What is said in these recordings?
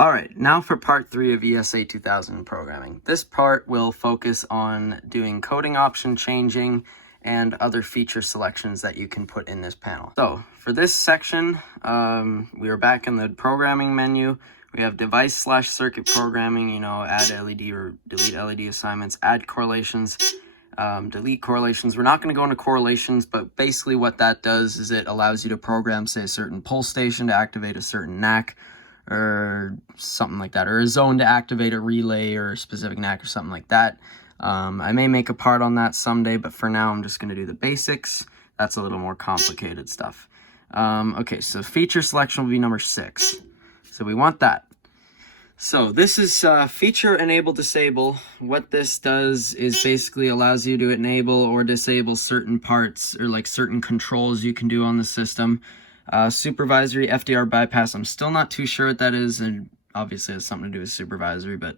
Alright, now for part 3 of ESA-2000 programming. This part will focus on doing coding option changing and other feature selections that you can put in this panel. So, for this section, we are back in the programming menu. We have device/circuit programming, add LED or delete LED assignments, add correlations, delete correlations. We're not going to go into correlations, but basically what that does is it allows you to program, say, a certain pull station to activate a certain NAC, or something like that, or a zone to activate a relay or a specific NAC or something like that. I may make a part on that someday, but for now I'm just going to do the basics. That's a little more complicated stuff. Okay, so feature selection will be number 6. So we want that. So this is feature enable disable. What this does is basically allows you to enable or disable certain parts or like certain controls you can do on the system. Supervisory FDR bypass, I'm still not too sure what that is, and obviously it has something to do with supervisory, but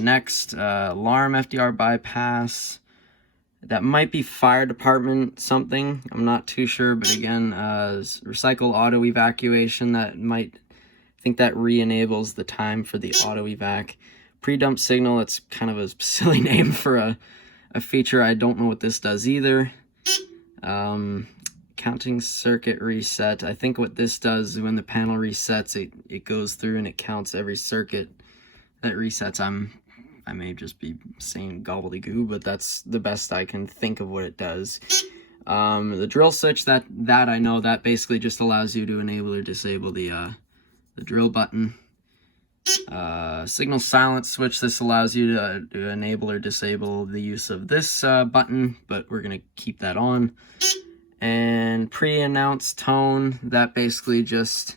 next, alarm FDR bypass, that might be fire department something, I'm not too sure, but again, recycle auto evacuation, I think that re-enables the time for the auto evac. Pre-dump signal, it's kind of a silly name for a feature, I don't know what this does either. Counting circuit reset. I think what this does is when the panel resets, it goes through and it counts every circuit that resets. I may just be saying gobbledygoo, but that's the best I can think of what it does. The drill switch, that I know, that basically just allows you to enable or disable the drill button. Signal silence switch, this allows you to enable or disable the use of this button, but we're going to keep that on. And pre-announced tone, that basically just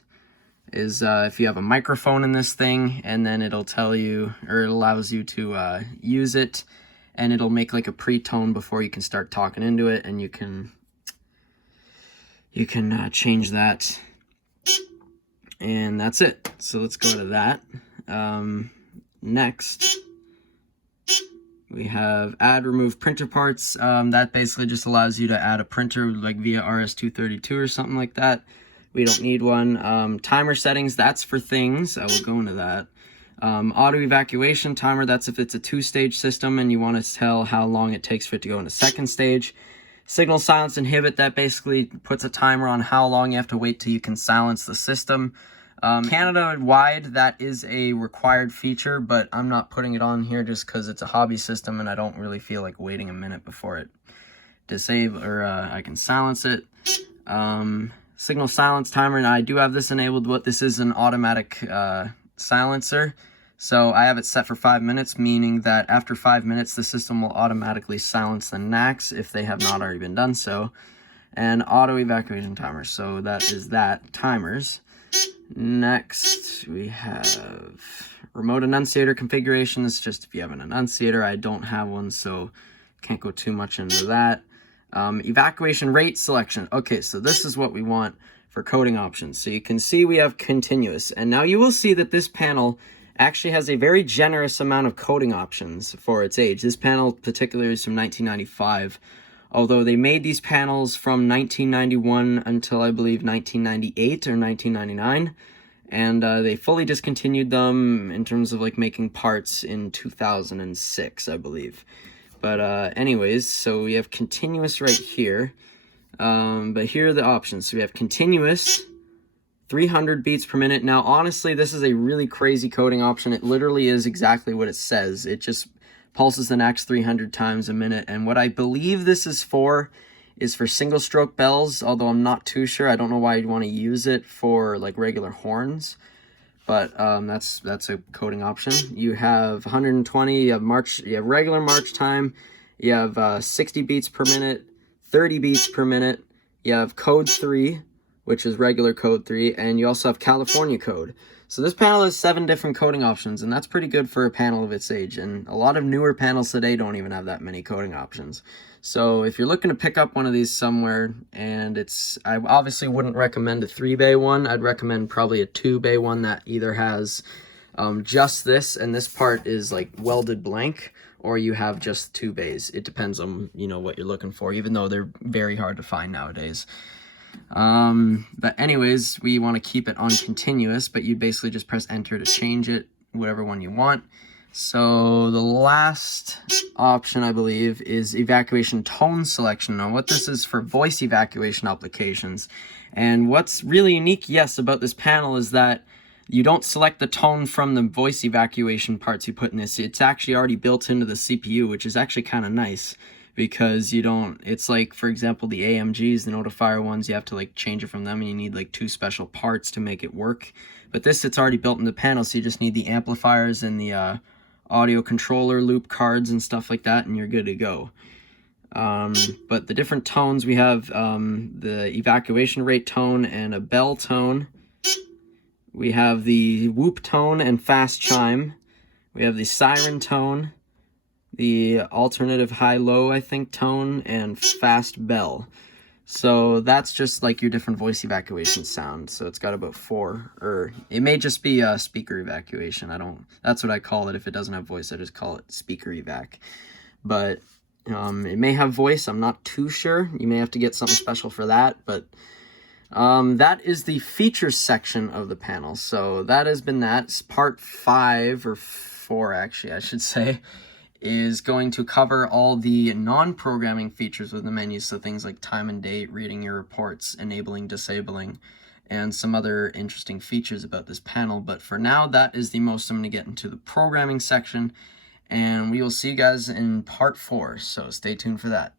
is if you have a microphone in this thing, and then it'll tell you, or it allows you to use it, and it'll make like a pre-tone before you can start talking into it, and you can change that. And that's it. So let's go to that. Next, we have add remove printer parts. That basically just allows you to add a printer like via RS-232 or something like that. We don't need one. Timer settings, that's for things. I will go into that. Auto evacuation timer, that's if it's a 2-stage system and you want to tell how long it takes for it to go into second stage. Signal silence inhibit, that basically puts a timer on how long you have to wait till you can silence the system. Canada-wide, that is a required feature, but I'm not putting it on here just because it's a hobby system and I don't really feel like waiting a minute before it disables, or I can silence it. Signal silence timer, and I do have this enabled, but this is an automatic silencer. So I have it set for 5 minutes, meaning that after 5 minutes, the system will automatically silence the NACs if they have not already been done so. And auto evacuation timer, so that is that, timers. Next, we have remote enunciator configuration. It's just if you have an enunciator. I don't have one, so can't go too much into that. Evacuation rate selection. Okay, so this is what we want for coding options. So you can see we have continuous, and now you will see that this panel actually has a very generous amount of coding options for its age. This panel particularly is from 1995. Although they made these panels from 1991 until I believe 1998 or 1999, and they fully discontinued them in terms of like making parts in 2006, I believe. But anyways, so we have continuous right here, but here are the options. So we have continuous, 300 beats per minute. Now honestly, this is a really crazy coding option. It literally is exactly what it says. It just pulses the NACs 300 times a minute, and what I believe this is for single stroke bells, although I'm not too sure. I don't know why you'd want to use it for like regular horns, but that's a coding option. You have 120, you have regular march time, you have 60 beats per minute, 30 beats per minute, you have code 3, which is regular code 3, and you also have California code. So this panel has 7 different coding options, and that's pretty good for a panel of its age, and a lot of newer panels today don't even have that many coding options. So if you're looking to pick up one of these somewhere, and I obviously wouldn't recommend a 3-bay one, I'd recommend probably a 2-bay one that either has just this, and this part is like welded blank, or you have just 2 bays. It depends on, what you're looking for, even though they're very hard to find nowadays. But anyways, we want to keep it on continuous, but you basically just press enter to change it, whatever one you want. So the last option, I believe, is evacuation tone selection. Now what this is for voice evacuation applications. And what's really unique, yes, about this panel is that you don't select the tone from the voice evacuation parts you put in this. It's actually already built into the CPU, which is actually kind of nice, because you don't, it's like, for example, the AMGs, the notifier ones, you have to like change it from them, and you need like 2 special parts to make it work. But this, it's already built in the panel, so you just need the amplifiers and the audio controller loop cards and stuff like that, and you're good to go. But the different tones, we have the evacuation rate tone and a bell tone. We have the whoop tone and fast chime. We have the siren tone, the alternative high-low, I think, tone, and fast bell. So that's just like your different voice evacuation sounds. So it's got about 4, or it may just be a speaker evacuation. That's what I call it. If it doesn't have voice, I just call it speaker evac. But it may have voice. I'm not too sure. You may have to get something special for that. But that is the features section of the panel. So that has been that. Part 5, or 4 actually, I should say, is going to cover all the non-programming features with the menu, so things like time and date, reading your reports, enabling, disabling, and some other interesting features about this panel. But for now, that is the most I'm going to get into the programming section, and we will see you guys in part 4, so stay tuned for that.